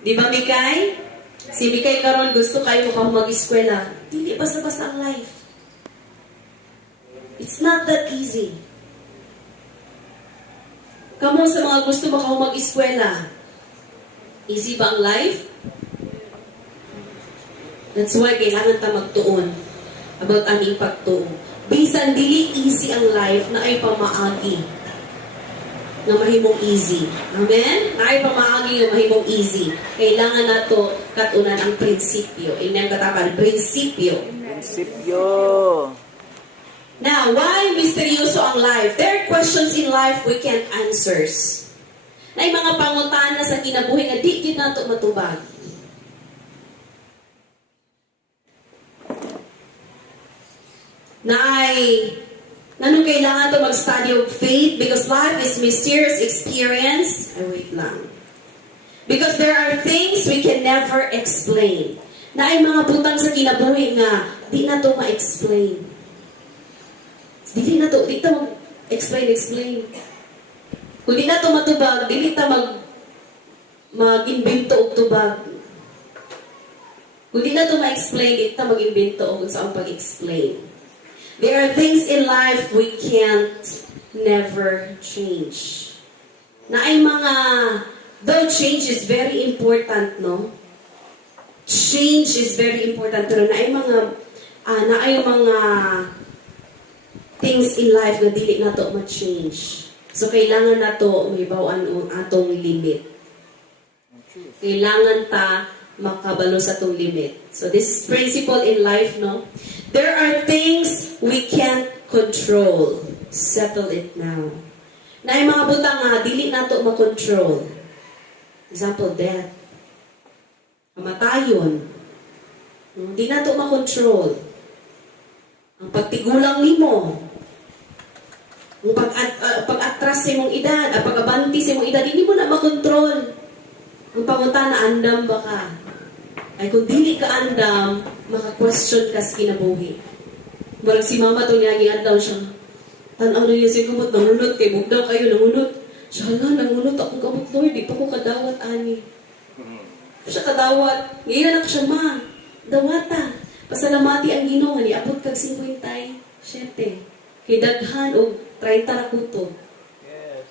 Di ba, Mikay? Si Mikay karon gusto kayo mo mag-eskwela. Dili basta-basta ang life. It's not that easy. Kamo sa mga gusto makaw mag-eskwela, easy ba ang life? That's why kailangan ta magtuon about aning pagtuo. Bisan dili easy ang life na ay pamaagi na mahimong easy. Amen? Na ay pamaagi na mahimong easy. Kailangan nato katunan ang prinsipyo. Inyang katapan, prinsipyo. Prinsipyo. Now, why misteryoso ang life? There are questions in life we can't answer. Na yung mga pangutana sa kinabuhi nga di gid nato matubag. Na ay nanong kailangan to mag-study of faith because life is mysterious experience. Ay, wait lang. Because there are things we can never explain. Na ay mga butang sa kinabuhi nga di na to ma-explain. Di na to explain. Kung di na to matubag, di ta mag-invento og tubag. Kung di na to ma-explain, di ta mag-invento og saan pag-explain. There are things in life we can't never change. Na ay mga, though change is very important, no? Change is very important, pero na ay mga things in life na dili nato ma-change. So, kailangan nato may bawaan ang atong limit. Kailangan ta makabalo sa atong limit. So, this is principle in life, no? There are things we can't control. Settle it now. Na yung mga butang nga, dili nato makontrol. Example, death. Kamatayon. Hindi nato makontrol. Ang pagtigulang nimo, ang pag-atras sa mong edad, ang pag-abanti sa mong edad, hindi mo na makontrol. Ang pangunta na andam ba ka? Ay kung dili ka andam, maka-question ka sa kinabuhi. Barang si mama to niya, giadlaw siya. Tanaw na niya siya kumot, nangunot kay bugdaw kayo, nangunot. Siya lang, nangunot akong kamot, Lord, di pa ko kadawat, ani. Siya kadawat. Ngayon na siya, ma, dawata. Pasalamati ang Ginoo, ni abot kag 57. Kay daghan og 30 na kuto. Yes.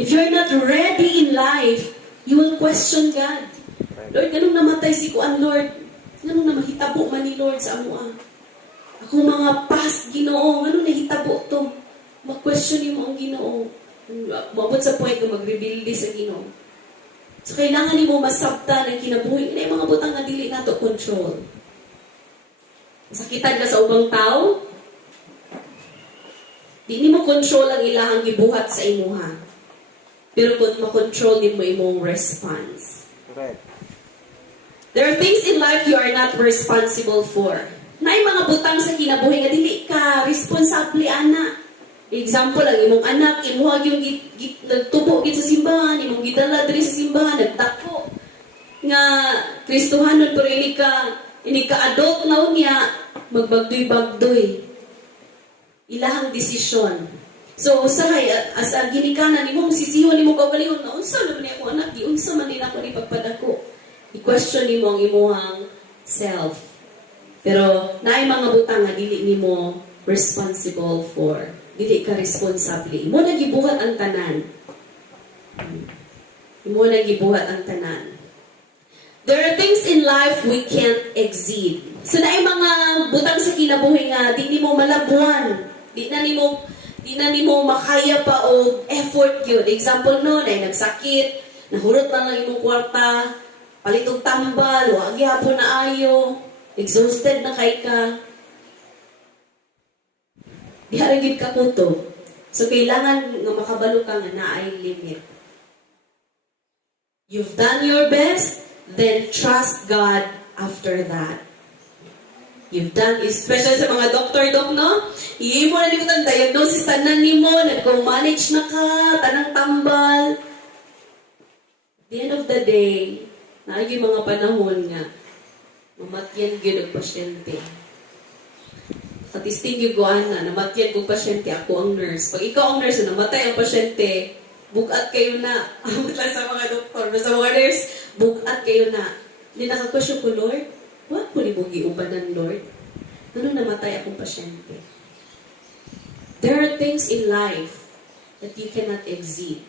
If you're not ready in life, you will question God. Lord, ganun namatay si Kuan, Lord. Ganun na mahitabo man ni Lord sa amuang. Ako mga past Ginoo, ganun nahitabo to. Mag-question mo ang Ginoo. Mabot sa point na mag-rebuild sa Ginoo. So, kailangan ni mo masabta ng kinabuhi. Na yung mga butang na dili nato control. Sakitan ka sa ubang tao, di mo control ang ilahang gibuhat sa imuha. Pero kung makontrol din mo imong response. Correct. There are things in life you are not responsible for. Na yung mga butang sa kinabuhi nga dili ka responsable ana. Example lang, imong anak, imuhag yung nagtubo gid sa simbahan, imong gidala diri sa simbahan, nagdako. Nga, Kristohanon, pero ini ka adult na niya, magbagdoy-bagdoy. Ilahang desisyon. So, usahay, as ang ginikanan, ni mo, sisihon ni mo kabalihon, na unsa naman niya ako anak, di unsa man nila ako ni pagpadako. I-question ni mo ang imuhang self. Pero, naay mga butang nga, dili ni mo responsible for. Dili ka responsable. Imo na gibuhat ang tanan. Imo na gibuhat ang tanan. There are things in life we can't exceed. So, naay mga butang sa kinabuhi nga, di ni mo malabuan. Di na ni mo makaya pa o effort yun. Example no, na nagsakit, nahurot lang ang imong kwarta, palitong tambal, wag hapon na ayo, exhausted na kay ka. Di haragid ka po to. So, kailangan nga makabalo ka nga na ay limit. You've done your best, then trust God after that. You've done, especially sa mga doctor, no? Iimo na nimo ang diagnosis, tanan nimo, nag-manage na ka, tanang tambal. At the end of the day, naagi mga panahon nga, mamatyan gyud ang pasyente. Katisting yung na namatyan kong pasyente, ako ang nurse. Pag ikaw ang nurse, namatay ang pasyente, bugat kayo na. Amot lang sa mga doktor, sa mga nurse, bugat kayo na. Hindi nakakwestiyon ko, Lord, what po ni Bugi ubanan, Lord? Ano namatay akong pasyente? There are things in life that you cannot exceed.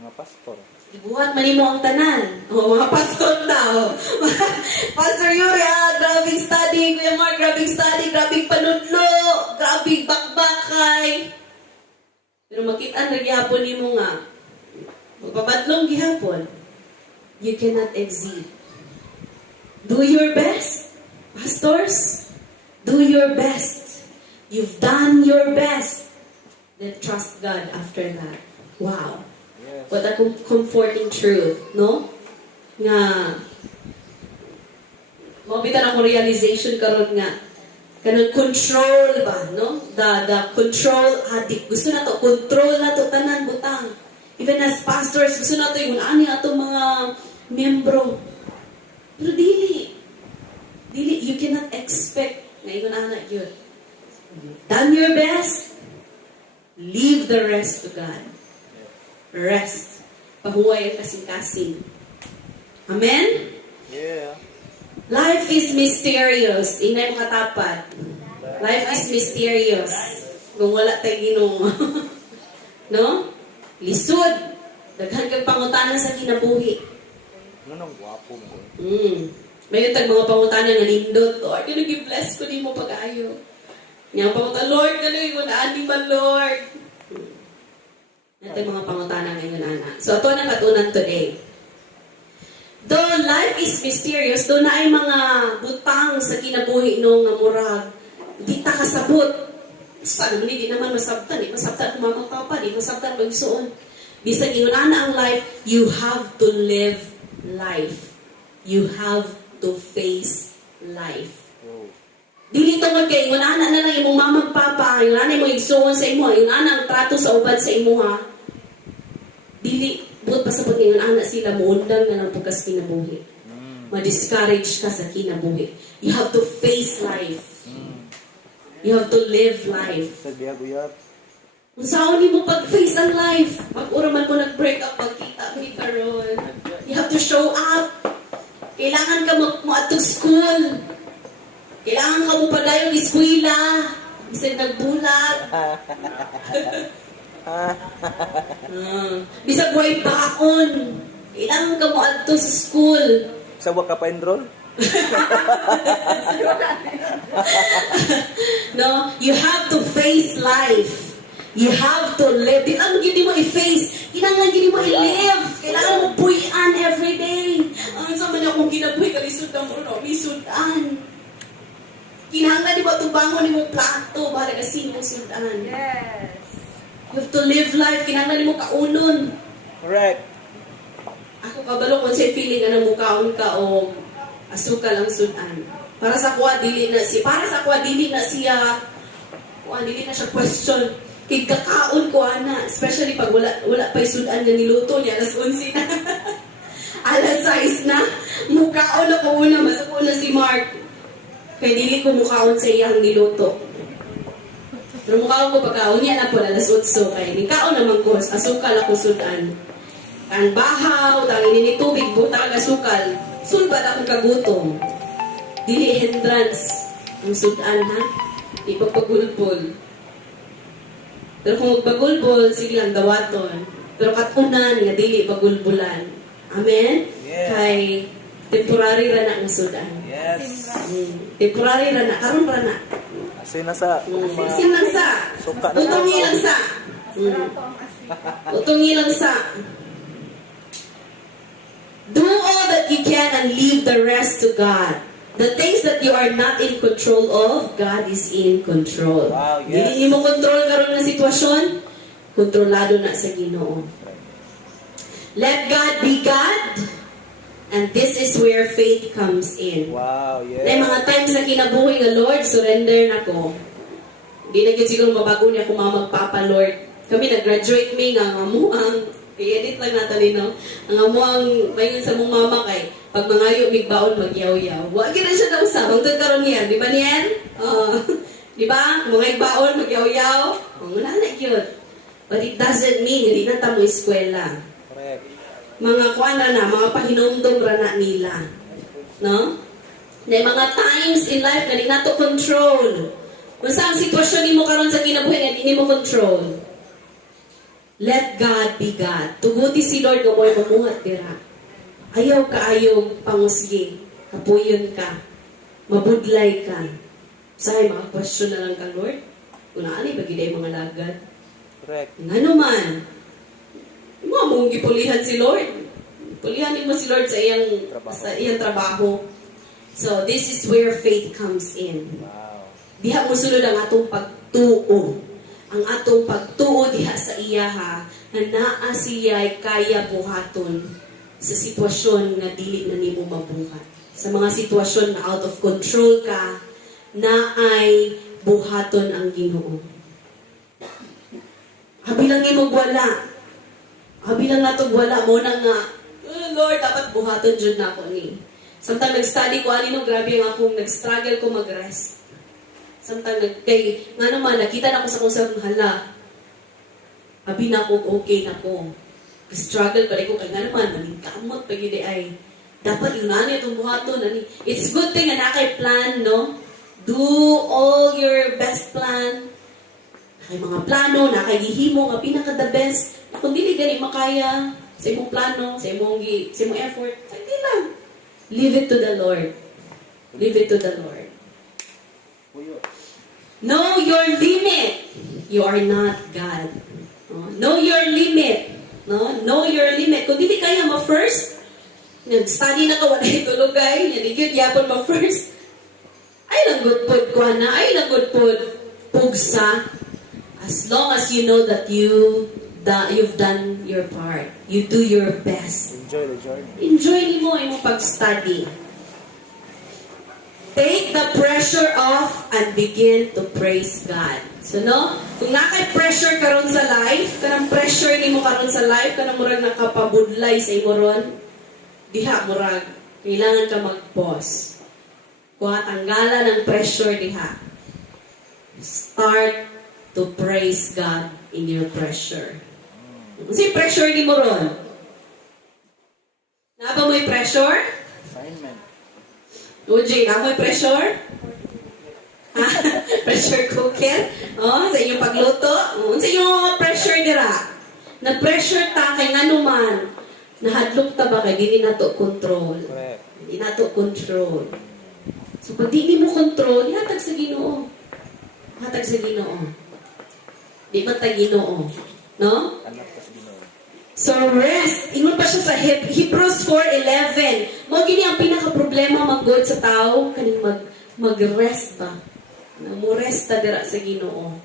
Mga pastor. Ibuhat man mo ang tanan. O, mga pastor daw. Pastor Yuri, grabing study. Kuya Mark, grabing study. Grabing panudlo. Grabing bakbakay. Pero makita na gihapon ni mo nga. Magpabadlong gihapon. You cannot exceed. Do your best. Pastors, do your best. You've done your best. Then trust God after that. Wow. Yes. What a comforting truth, no? Nga, mabitan ako realization karon nga, kanang control ba, no? The control addict. Gusto na to, control na to, tanan, butang. Even as pastors, gusto na to, yung ani atong mga membro. Pero dili, you cannot expect, na yung anak yun. Done your best, leave the rest to God. Rest. Pahuway ang kasing-kasing. Amen? Yeah. Life is mysterious. Inay mga tapat. Life is mysterious. Kung wala tayo Ginoo. No? Lisod. Daghan kang pangutana sa kinabuhi. Ano nang gwapo mo? May tag mga pangutana nga nindot. Lord, kano gi-bless ko nimo pag-ayo. Nga pangutana, Lord, kano yung ani man, Lord. Natin mga pangutana ngayon, Ana. So, ito na katunan today. Though life is mysterious, doon na ay mga butang sa kinabuhi nung nga murag, di ta kasabot. Saan naman, di naman masabtan. Masabtan kung mga papa, di masabtan magsuon. Bisag ingon ana ang life, you have to live life. You have to face life. Oh. Dili tungod kay ingon ana na lang imong mamag papa, yung ana mo igsuon sa imo, yung ana ang trato sa ubad sa imo ha. Dili buot pasabot ngayon ana sila muundang na ng pagkas kinabuhi. Ma-discourage ka sa kinabuhi. You have to face life. You have to live life. Sa biyag-uyab. Kung saan mo pag-face ang life, pag-ura man mo nag-break up, pagkita mo karon. You have to show up. Kailangan ka mo at school. Kailangan ka mo padayon eskwela. Bisan nagbulag. Bisag way baon. Kailangan ka mo adto sa school. Sa wa ka pa enroll? No, you have to face life. You have to live. Di lang gini mo i-face. Kailangan gini mo i-live. Kailangan mo buhian every day. Ang sa man akong ginabuhi, kalisod na mo, no? Misudan. Kinahanglan di ba tubangon ni mo plato, bahala ka sino sudan. Yes. You have to live life. Kinahanglan ni mo kaunon. Correct. Ako kabalo kung sa'y feeling na mukaon ka o asukal ang sudan. Para sa kuha, dili na siya, dili na siya question. Kay kakaon ko, ana. Especially pag wala pa'y sudan na niluto niya, alas 11 na. alas 6 na. Mukaon ako una, masuko na si Mark. Kaya dili ko mukaon sa iyang niluto. Pero mukaon ko pagkaon niya na po, alas 8. Kaya nikaon naman ko, asukal ako sudan. Ang bahaw, tangin ni tubig, butang asukal. Sulbad akong kagutom. Dili hindrance ang sudan, ha? Ipagpagulpol. Pero kung magpagulpol, sige lang dawaton. Pero katunan nga dili pagulbulan. Amen? Yes. Kay temporary ra na ang sudan. Yes. Temporary ra na. Karon ra na. Asin na sa Sin lang sa. Suka na Utongi lang sa. Utongi lang sa. Do all that you can and leave the rest to God. The things that you are not in control of, God is in control. Wow, yes. Dili mo control karon ng sitwasyon, kontrolado na sa Ginoo. Let God be God, and this is where faith comes in. Wow, yes. May mga times sa kinabuhi nga, Lord, surrender na ko. Hindi na yun siguro mabago niya kung mga magpapa, Lord. Kami nag-graduate mi nga mo ang i-edit lang natin, no? Ang mo ang mayon sa mong mama kay pag mangayo bigbaon magyaw-yaw. Wa gyud siya daw sa bangtod karon niya, di ba niyan? Di ba? Mga igbaon magyaw-yaw. Wala na gyud. But it doesn't mean hindi na tamo eskwela. Correct. Mga kuana na, mga pahinumdom ra na nila. No? Na mga times in life na di na to control. Kung saan sitwasyon ni mo karon sa kinabuhi nga di mo control. Let God be God. Tuguti si Lord nga mo'y mamuhat dira. Ayaw kaayong pangusgi. Kapuyon ka. Mabudlay ka. Sa'yo, mga question na lang ka, Lord. Kung naali, bagiday mga lagad. Correct. Nga naman, mga mong gipulihan si Lord. Pulihan mo si Lord sa iyang trabaho. So, this is where faith comes in. Wow. Diha mo sunod ang atong pagtuo. Ang atong pagtuo diha sa iya ha, na naa siya'y kaya buhaton sa sitwasyon nga dili na nimo mabuhat. Sa mga sitwasyon na out of control ka, na ay buhaton ang Ginoo. Habilang imo wala. Habilang natog wala mo na nga, Lord, dapat buhaton jud na ako ni. Samtang nag-study ko, no, grabe ang akong nag-struggle ko mag-rest. Samtang kay nga naman, nakita na ko sa kong self, hala, abi na ako, okay na ko. Struggle pa rin ko, kaya nga naman, maningkamot, pag yun ay, dapat yun na itong buhaton. It's good thing na nakay plan, no? Do all your best plan. Nakay mga plano, nakay gihimo, nga pinaka the best. Kung dili gani makaya, sa imong plano, sa imong effort, hindi lang. Leave it to the Lord. Leave it to the Lord. Know your limit. You are not God. Know your limit. No? Know your limit. Kung dili kaya ma-first, nag-study na ka, wala itulog ay, yanigid, yapon ma-first. Ay lang good pod ko na, ay lang good pod pugsa. As long as you know that you've done your part. You do your best. Enjoy the journey. Enjoy mo imong pag-study. Take the pressure off and begin to praise God. So no, kung nakay pressure karon sa life, kanang pressure nimo karon sa life, kanang murag nakapabudlay sa imo ron, diha murag kailangan ka mag-pause. Kuha tanggalan ng pressure diha. Start to praise God in your pressure. Kasi pressure nimo ron. Naba mo'y pressure? Assignment. Uji, na mo'y pressure? Ha? Pressure cooker? Oh, sa inyong pagluto? Sa inyong pressure dira. Na-pressure ta kay nga naman. Nahadlok ta ba kay dili na to control. Correct. Hindi na to control. So pag di mo control, ihatag sa Ginoo. Hatag sa Ginoo. Di ba ta Ginoo? No? Anak ka sa Ginoo. So rest. Ingon pa siya sa Hebrews 4:11. Mo gini ang pinaka-problema mag-God sa tao kaning mag-rest ba. Mo rest ta dira sa Ginoo.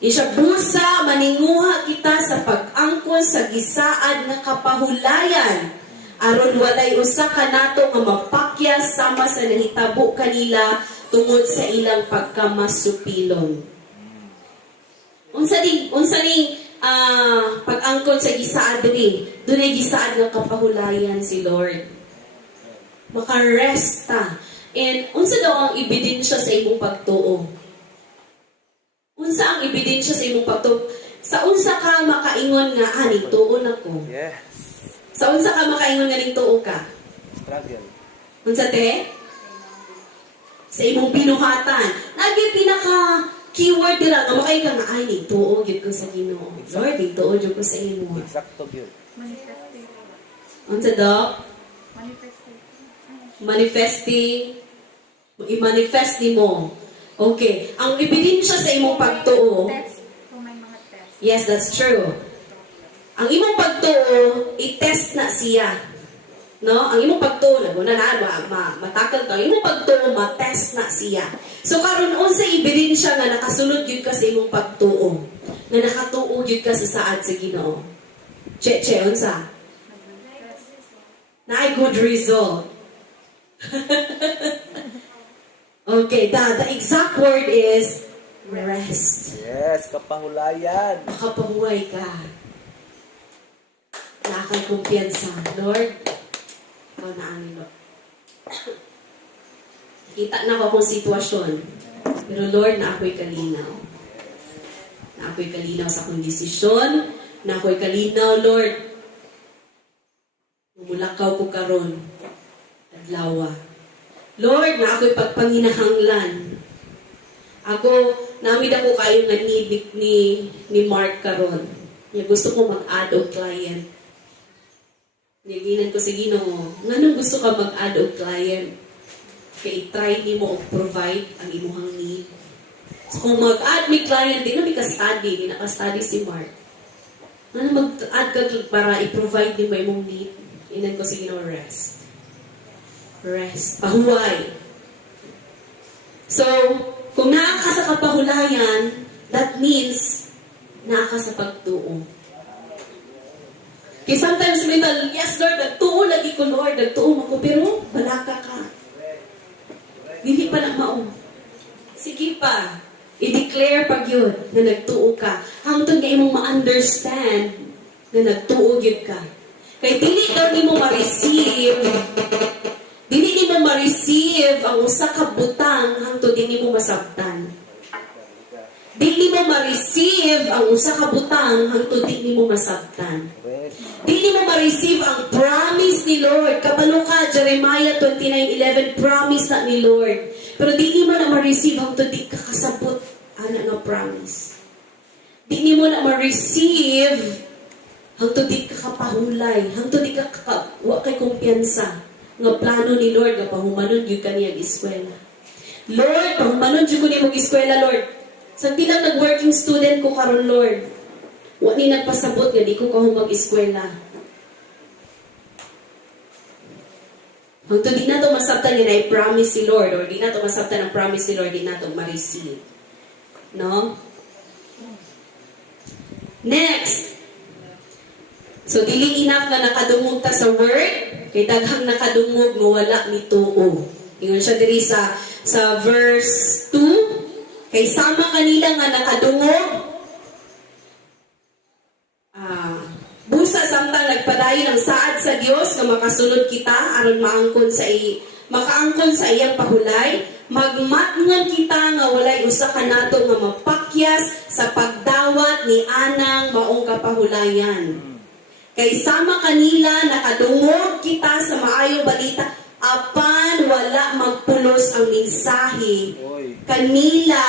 Isya busa maninguha kita sa pag-angkon sa gisaad nga kapahulayan aron walay usa ka nato nga mapakyas sama sa nahitabo kanila tungod sa ilang pagkamasupilon. Unsa ning pag-angkon sa gisaad diri, dunay gisaad nga kapahulayan si Lord. Maka-rest ta. And unsa daw ang ebidensya sa imong pagtuo? Unsa ang ebidensya sa imong pagtuo? Sa unsa ka makaingon nga ani tuo nako? Yes. Sa unsa ka makaingon nga ning tuo ka? Struggle. Unsa te? Sa imong binuhatan. Lagi pinaka keyword dira nga makay ka nga ay ning tuo gyud ko sa Ginoo. Lord, ning tuo gyud ko sa imo. Exacto yun. Unsa daw? Manifesting. I-manifest mo. Okay. Ang ebidensya sa imong pagtuo. Yes, that's true. Ang imong pagtuo, i-test na siya. No? Ang imong pagtuo, matakal to. Ang imong pagtuo, ma-test na siya. So, karon unsa ebidensya nga nakasulod yun ka sa imong pagtuo. Nga nakatuo yun ka sa saad sa Ginoo. Che, unsa? Na good result. Okay, the exact word is rest. Yes, kapahulayan. Makapahuway ka. Nakakay kumpiyansa. Lord, ikaw na ang Lord. Kita na ko akong sitwasyon. Pero Lord, na ako'y kalinaw. Na ako'y kalinaw sa akong desisyon, na ako'y kalinaw, Lord. Mumulakaw ko karon adlaw. Lord, na ako'y pagpanginahanglan. Ako, namid ako kayo nanibig ni Mark karon. Niya gusto ko mag-add og client. Niginan ko sa Ginoo, nganong gusto ka mag-add og client? Kaya i-try nimo og provide ang imuhang need. So kung mag-add ni client, di na may ka-study, di na ka-study si Mark. Ano mag-add ka para i-provide nimo imong need? Inan ko sa Ginoo, rest. Rest. Pahuway. So, kung naa ka sa kapahulayan, that means naa ka sa pagtuo. Kaya sometimes mental, yes Lord, nagtuo lagi ko Lord, nagtuo mo ko, pero balaka ka. Dili pa na mao. Sige pa, i-declare pag yun na nagtuo ka. Hangtod nga imong ma-understand na nagtuo yun ka. Kaya dili daw ni mo ma-receive, dili ni mo ma-receive ang usa ka butang hangtod di mo masabtan. Dili mo ma-receive ang usa ka butang hangtod di mo masabtan. Dili mo ma-receive ang promise ni Lord. Kabalo ka, Jeremiah 29:11, promise na ni Lord. Pero dili mo na ma-receive hangtod di ka kasabot ana nga promise. Dili mo na ma-receive hangtod di ka kapahulay, hangtod di ka wa kay kumpiyansa nga plano ni Lord nga pahumanon gyud kaniyang eskwela. Lord, pahumanon gyud ko nimong eskwela, Lord. Sa tilang nag-working student ko karon, Lord. Wa ni nagpasabot nga di ko kahumag eskwela. Hangtod di na to masabtan ni promise si Lord or di na to masabtan ang promise si Lord, di na to ma-receive. No? Next. So, dili enough na nakadungog ta sa word, kay daghang nakadungog nga wala ni tuo. Ingon siya diri sa verse 2, kay sama kanila nga nakadungog, busa samtang nagpadayon ang saad sa Dios nga makasunod kita aron makaangkon sa iyang pahulay, magmatngon kita nga walay usa kanato nga mapakyas sa pagdawat ni anang maong kapahulayan. Kay sama kanila nakadungog kita sa maayong balita apan wala magpulos ang mensahe kanila,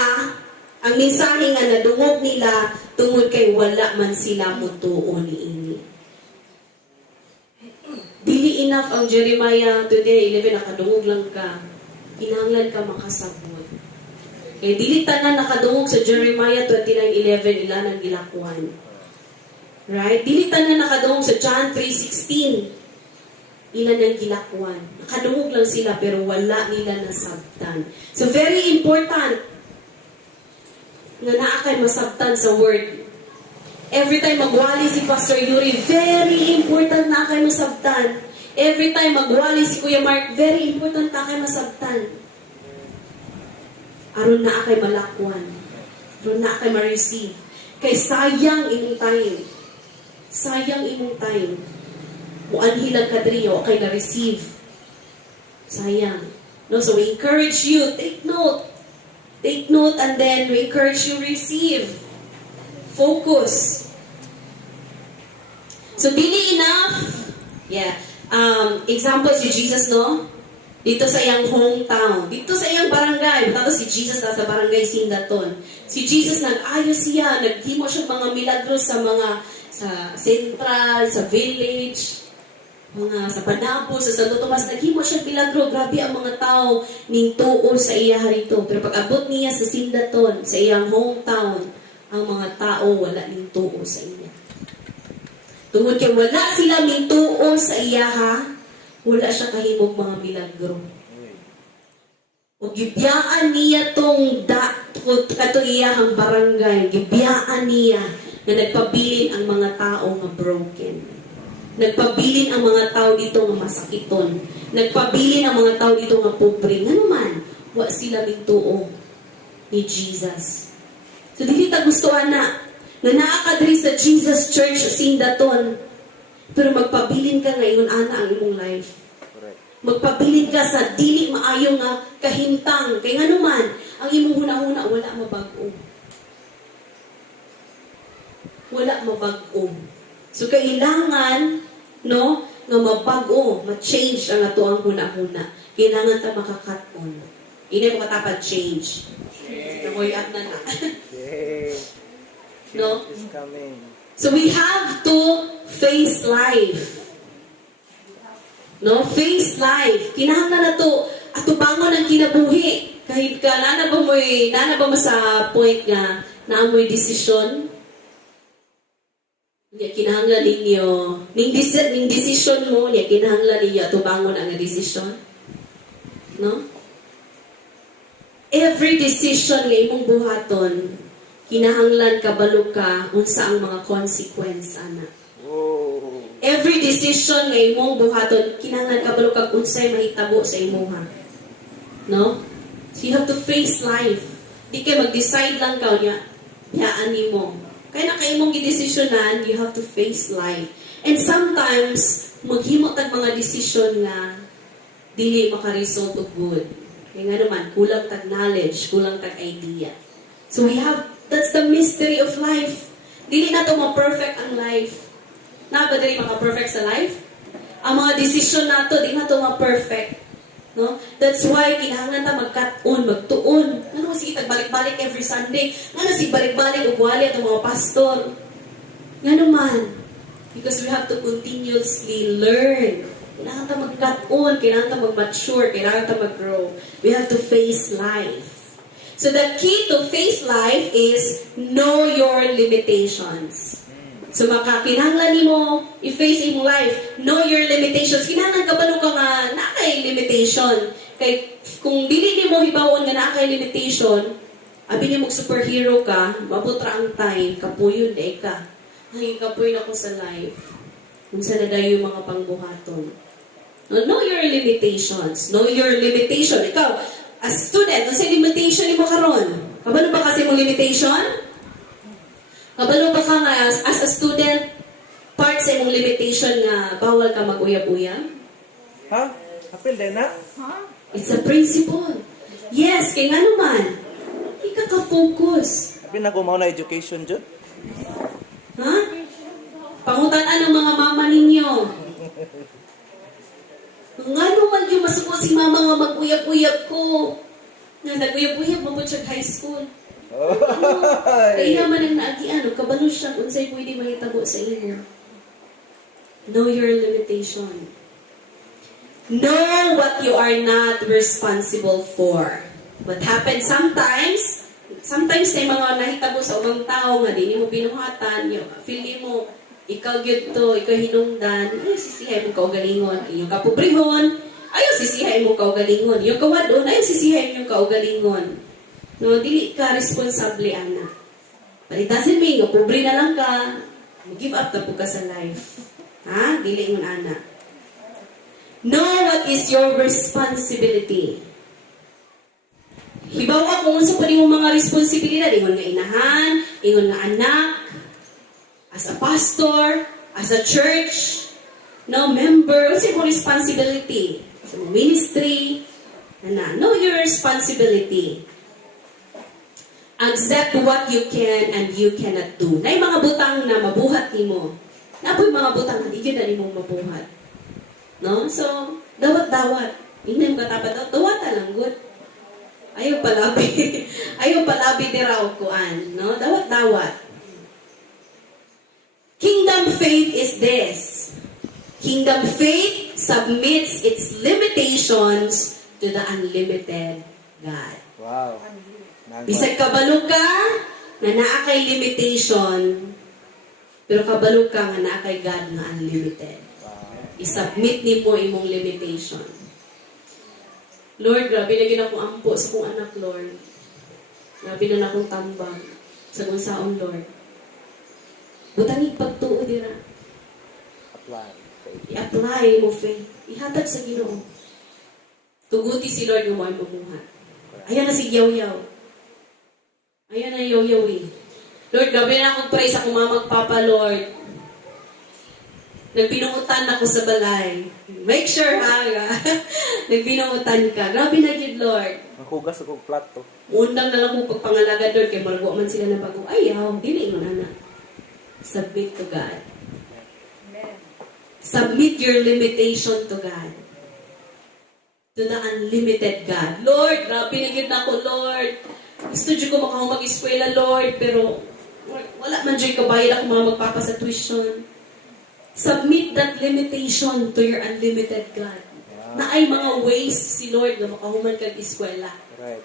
ang mensahe nga nadungog nila tungod kay wala man sila mutuo niini. Dili enough ang Jeremiah today 11 nakadungog lang ka, kinahanglan ka makasabot. Kay dili tanan nakadungog sa Jeremiah 29:11 ila nang gilakwan. Right? Dili tanan nakadungog sa John 3:16. Ilan ang gilakwan. Nakadungog lang sila pero wala nila nasabtan. So very important na naakay masabtan sa word. Every time magwali si Pastor Yuri, very important na akay masabtan. Every time magwali si Kuya Mark, very important na akay masabtan. Aron na akay malakwan. Aron na akay ma-receive. Kay sayang imong time. Sayang imong time. Muanhilang kadriyo, okay na-receive. Sayang. No? So we encourage you, take note. Take note and then we encourage you receive. Focus. So dili enough. Yeah. Example si Jesus, no? Dito sa iyang hometown. Dito sa iyang barangay. Tapos si Jesus na sa barangay Sindaton. Si Jesus nag-ayos siya. Naghimo siya mga milagros sa central, sa village, sa Panabo, sa Santo Tomas. Naghimo siya milagro. Grabe ang mga tao ning tuo sa iya harito. Pero pag abot niya sa Sindaton, sa iyang hometown, ang mga tao wala ning tuo sa iya. Tungod kay wala sila ning tuo sa iya wala siya kahimog mga milagro. O gibiyaan niya tong katong iyahang barangay, gibiyaan niya na nagpabilin ang mga tao nga broken. Nagpabilin ang mga tao dito nga masakiton. Nagpabilin ang mga tao dito nga pobre. Nga naman, wa sila bituo ni Jesus. So, dili ta gustuhan na naakadri sa Jesus Church Sindaton, pero magpabilin ka ngayon, ana, ang imong life. Magpabilin ka sa dili maayong nga kahintang. Kaya nga naman, ang imong huna-huna, wala mabago. wala mabag-o. So kailangan, no, nga mabago, ma-change ang ato ang huna-huna. Kailangan ta makakat-on. Ini mo katapad change. Nakoy at na na. Yay. No? Change is coming. So we have to face life. No? Face life. Kinahanglan na to ato bangon ang kinabuhi. Kahit ka, nana ba mo sa point nga naamoy desisyon? Niya kinahanglan ninyo, ning decision mo, niya kinahanglan ninyo ato bangon ang desisyon. No? Every decision nga imong buhaton, kinahanglan kabalo ka unsa ang mga consequence ana. Whoa. Every decision nga imong buhaton, kinahanglan kabalo kag unsay mahitabo sa imuha. No? So you have to face life. Di kay mag-decide lang ka niya, yaan nimo. Kaya na kay imong gidesisyonan, you have to face life. And sometimes maghimo tag mga desisyon nga dili maka-result of good. Kaya nga naman, kulang tag knowledge, kulang tag idea. So we have, that's the mystery of life. Dili na to ma-perfect ang life. Na ba dili maka-perfect sa life? Ang mga desisyon nato, di na to ma-perfect. No? That's why kinahanglan ta magkat-on, magtuon. Ano sige tagbalik-balik every Sunday? Ano sige balik-balik ug wali atong mga pastor? Nga naman. Because we have to continuously learn. Kailangan ta mag-cut-on, kailangan ta mag-mature, kailangan ta mag-grow. We have to face life. So the key to face life is know your limitations. So kinahanglan nimo i-face imong life, know your limitations. Kinahanglan kabalo ka nga naa kay limitation. Kay kung dili nimo hibawon nga naa kay limitation, abi nimo superhero ka, mabutra ang time, kapuyon day ka. Ay, kapuyon ako sa life. Unsa na dayo yung mga pangbuhaton. Know your limitations. Know your limitation. Ikaw, as student, ano sa limitation mo karon? Kabalo ba kasi mong limitation? Kabalo ba ka nga as a student, part sa imong limitation nga bawal ka mag-uyab-uyab? Ha? Apil din na? It's a principle. Yes, kay nga naman. Hindi ka ka-focus. Apil na gumaw na education dyan? Ha? Pangutan-an ng mga mama ninyo. Nga naman yung masuko si mama nga mag-uyab-uyab ko. Nga nag-uyab-uyab mo po siya high school. Kaya naman ang naagian, kabalo siya kung sa'yo pwede mahitabo sa inyo. Know your limitation. Know what you are not responsible for. What happens sometimes na mga nahitabo sa ubang tao nga, di mo binuhatan, feel mo, ikaw gyud to, ikaw hinungdan, ay sisihay mo kaugalingon, iyong kapobrehon, ayaw sisihay mo kaugalingon, iyong kawadon, ayaw sisihay mo kaugalingon. No, dili ka responsable ana. But it doesn't mean nga pobre na lang ka, give up na po ka sa life. Ha? Dili mo ana. Know what is your responsibility. Hibawa kung unsa pa rin mo mga responsibilidad, ingon nga inahan, ingon nga anak, as a pastor, as a church, no member, what's your responsibility? So, ministry, know your responsibility. Accept what you can and you cannot do. Na yung mga butang na mabuhat nimo. Na po yung mga butang na di na nimo mabuhat. No? So, dawat-dawat. Hindi mo katapat, dawat lang good. Ayaw palabi. Ayaw palabi ni raw kuan. No? Dawat-dawat. Kingdom faith is this. Kingdom faith submits its limitations to the unlimited God. Wow. Bisag kabalo ka, na naa kay limitation, pero kabalo ka nga naa kay God nga unlimited. Wow. I-submit ni mo imong limitation. Lord, grabe na gina kong ampo sa kong anak, Lord. Grabe na akong tambang sa kong saon, Lord. Butangig pagtuo dira. Apply. I-apply mo faith. Ihatag sa Ginoo. Tuguti si Lord ng mga mamuhat. Ayan na si Yaw-Yaw. Ayan na Yaw-Yaw eh. Lord, gabi na akong pray sa kumamagpapa, Lord. Nagbinuutan ako sa balay. Make sure, ha? Nagbinuutan ka. Grabe na yun, Lord. Maghugas akong plato. Undang na lang kong pagpangalaga, Lord. Kaya maragwa man sila na bago. Ayaw, dili mo na. Submit to God. Submit your limitation to God. To the unlimited God. Lord, grabe na gid na ako, Lord. Gusto dyan ko mag-eskwela, Lord, pero wala man dyan kabayad ako mga magpapa sa tuition. Submit that limitation to your unlimited God. Na ay mga ways si Lord na makahuman kag eskwela. Right.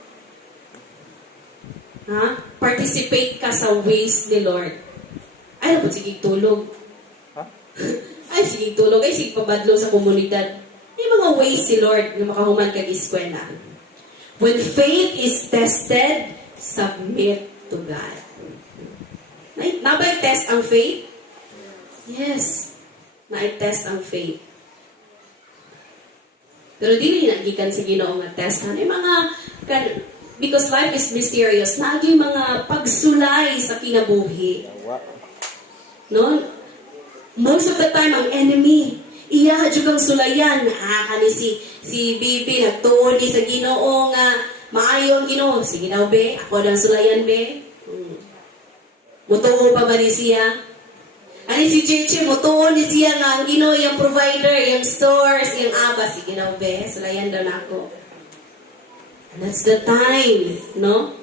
Ha? Participate ka sa ways ni Lord. Ay, dapat sige tulog. Ha? Ay, sige tulog. Ay, sige pabadlo sa komunidad. May mga ways si Lord na makahuman kag eskwela. When faith is tested, submit to God. Nabay test ang faith? Yes. Na-test ang faith. Pero dili nagikan sa Ginoo nga testahan. Because life is mysterious, naagi mga pagsulay sa kinabuhi. Yawa. No? Most of the time, ang enemy, iya kang sulayan. Kani si Bibi, nagtuon sa Ginoo nga, maayo ang Ginoo. Sige daw, be. Ako daw sulayan, be. Mutuo pa ba ni siya? Ani si Cheche, mutuon ni siya nga, ang Ginoo, yung provider, yung source, yung aba. Sige daw, be. Sulayan daw na ako. And that's the time, no?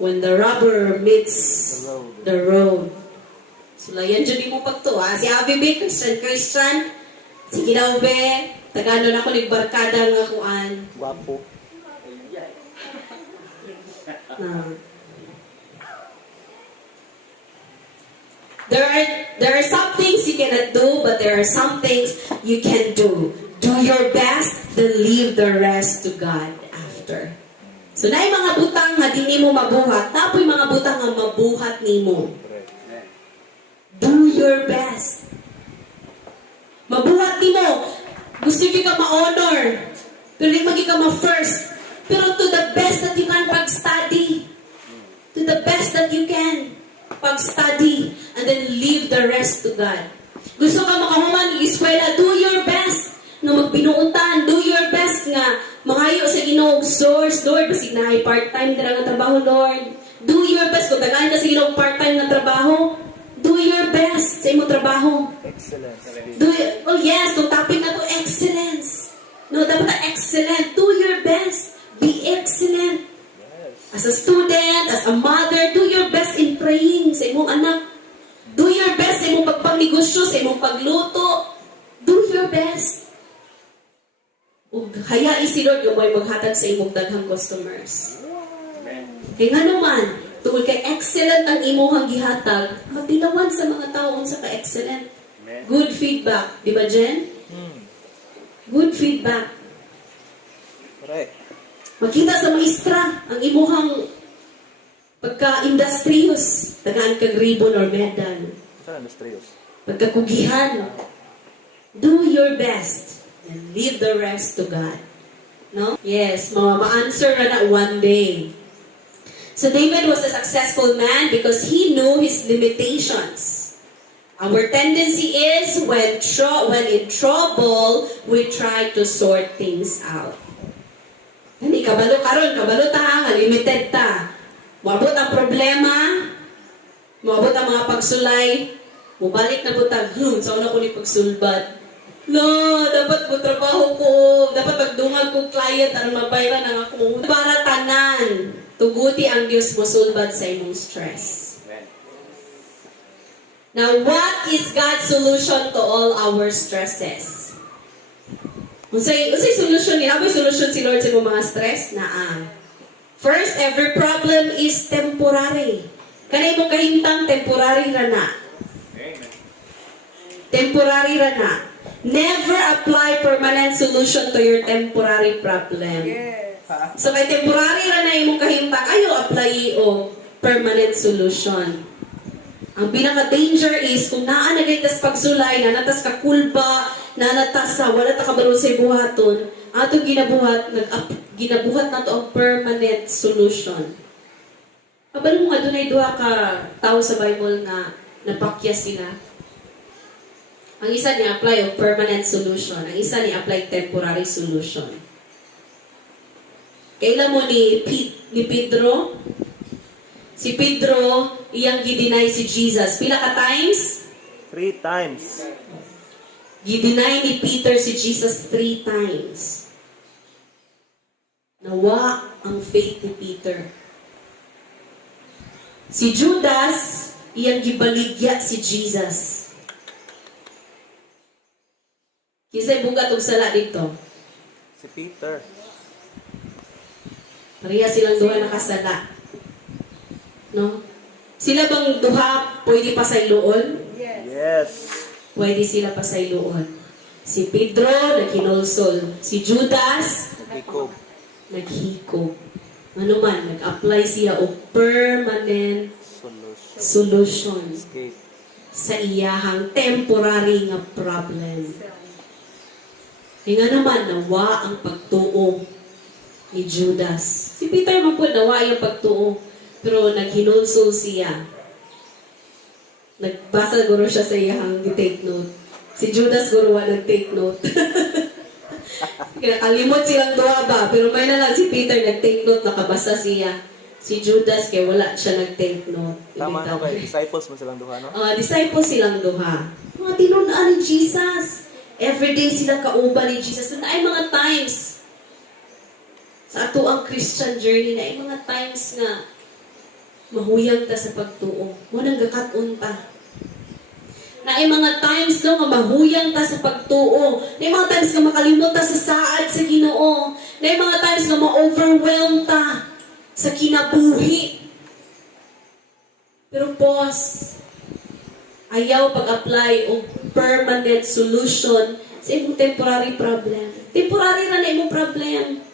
When the rubber meets the road. Sulayan dyan mo pagtuwa. Si Abby B, Christian. Sige daw, be. Tagano na ako nagbarkada nga kuan. Guwapo. There are some things you cannot do, but there are some things you can do. Do your best, then leave the rest to God after. So, na mga butang nga di nimo mabuhat, tapoy mga butang nga mabuhat nimo. Do your best. Mabuhat nimo. Gusto ka ma-honor. Pero di ka ma-first. Pero to the best that you can pag-study. To the best that you can pag-study. And then leave the rest to God. Gusto ka makahuman eskwela, do your best. No magbinuutan, do your best nga. Mangayo sa Ginoo source, Lord. Basig na ay part-time na lang trabaho, Lord. Do your best. Kung tagaan ka sa Ginoo part-time na trabaho, do your best sa imong trabaho. Excellence. Oh yes, itong topic na to, excellence. No, dapat na excellent. Do your best. Be excellent. As a student, as a mother, do your best in praying sa imong anak. Do your best sa imong pagpanegosyo, sa imong pagluto. Do your best. Ug hayai si Lord yung may maghatag sa imong daghang customers. Kaya nga naman, tungkol kay excellent ang imuhang gihatag, magtilawan sa mga tao sa ka-excellent. Good feedback. Di ba, Jen? Good feedback. Right. Makita sa maestra ang imuhang pagka-industrious. Tagaan kag ribbon or medal. Saan industrious? Pagkakugihan. Do your best and leave the rest to God. No? Yes, ma-answer na one day. So David was a successful man because he knew his limitations. Our tendency is when in trouble, we try to sort things out. Hindi, kabalo ta, limited ta. Mabot ang problema, mabot ang mga pagsulay, mubalik na butang, saan ako ni pagsulbat? No, dapat ko trabaho ko, dapat magdungag kong client, ang mabayran ang ako. Para tanan, tuguti ang Diyos mo sulbat sa imong stress. Now, what is God's solution to all our stresses? Unsay solution ni? Aboy solution si Lord sa mga stress? First, every problem is temporary. Kanay mo kahintang temporary ra na. Temporary ra na. Never apply permanent solution to your temporary problem. So kay temporary ra na imong kahintang, ayo apply o permanent solution. Ang pinaka-danger is kung naanagay tas pagsulay, nanatas ka kulba, nanatas sa wala ta kabalo sa buhaton, atong ginabuhat na to ang permanent solution. Kabalo mo nga dunay duha ka tao sa Bible na napakya sila. Ang isa ni apply og permanent solution, ang isa ni apply temporary solution. Kailan mo ni Pedro? Si Pedro, iyang gideny si Jesus. Pila ka times? 3 times. Gideny ni Peter si Jesus 3 times. Nawa ang faith ni Peter. Si Judas, iyang gibaligya si Jesus. Kisay bugat og sala dito. Si Peter. Pareha silang duha nakasala. No? Sila bang duha pwede pa sa iluon? Yes. Pwede sila pa sa iluon. Si Pedro naghinulsol. Si Judas Nagikob. naghiko. Ano man, nag-apply siya og permanent Solution. solution Escape. sa iyahang temporary nga problem. Nga naman, nawa ang pagtuo ni Judas. Si Peter man po nawa yung pagtuo, pero naghinulsol siya. Nagbasa guro siya sa iyahang take note. Si Judas guro wa nag-take note. Kalimot silang duha ba, pero may na lang si Peter nag-take note, nakabasa siya. Si Judas kay wala siya nag-take note. Tama no kay disciples mo silang duha, no? Disciples silang duha. Mga tinunaan ni Jesus. Everyday silang kauban ni Jesus. So, na ay mga times sa ato ang Christian journey, na ay mga times nga mahuyang ta sa pagtuo. Mo nang gakat-unta. Na ay mga times no, nga mahuyang ta sa pagtuo. Na ay mga times nga makalimot ta sa saad sa Ginoo. Na ay mga times nga ma-overwhelm ta sa kinabuhi. Pero pause. Ayaw pag-apply o permanent solution sa imong temporary problem. Temporary ra na imong problem.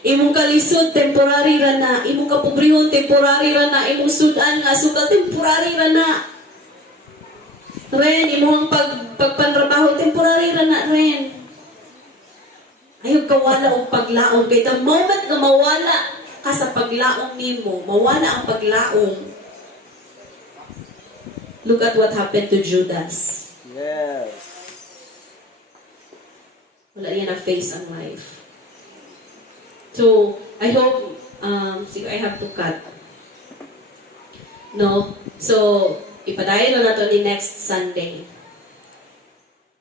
Imong kalisod, temporary ra na. Imong kapobrehon, temporary ra na. Imong sudan nga sugal, temporary ra na. Ren, imong pagpanrabaho, temporary ra na ren. Ayaw kawala o paglaong. Kaya the moment na mawala ka sa paglaong nimo, mawala ang paglaong. Look at what happened to Judas. Yes. Wala yan na face ang life. So, I hope, I have to cut. No? So, ipadayon na nato ni next Sunday.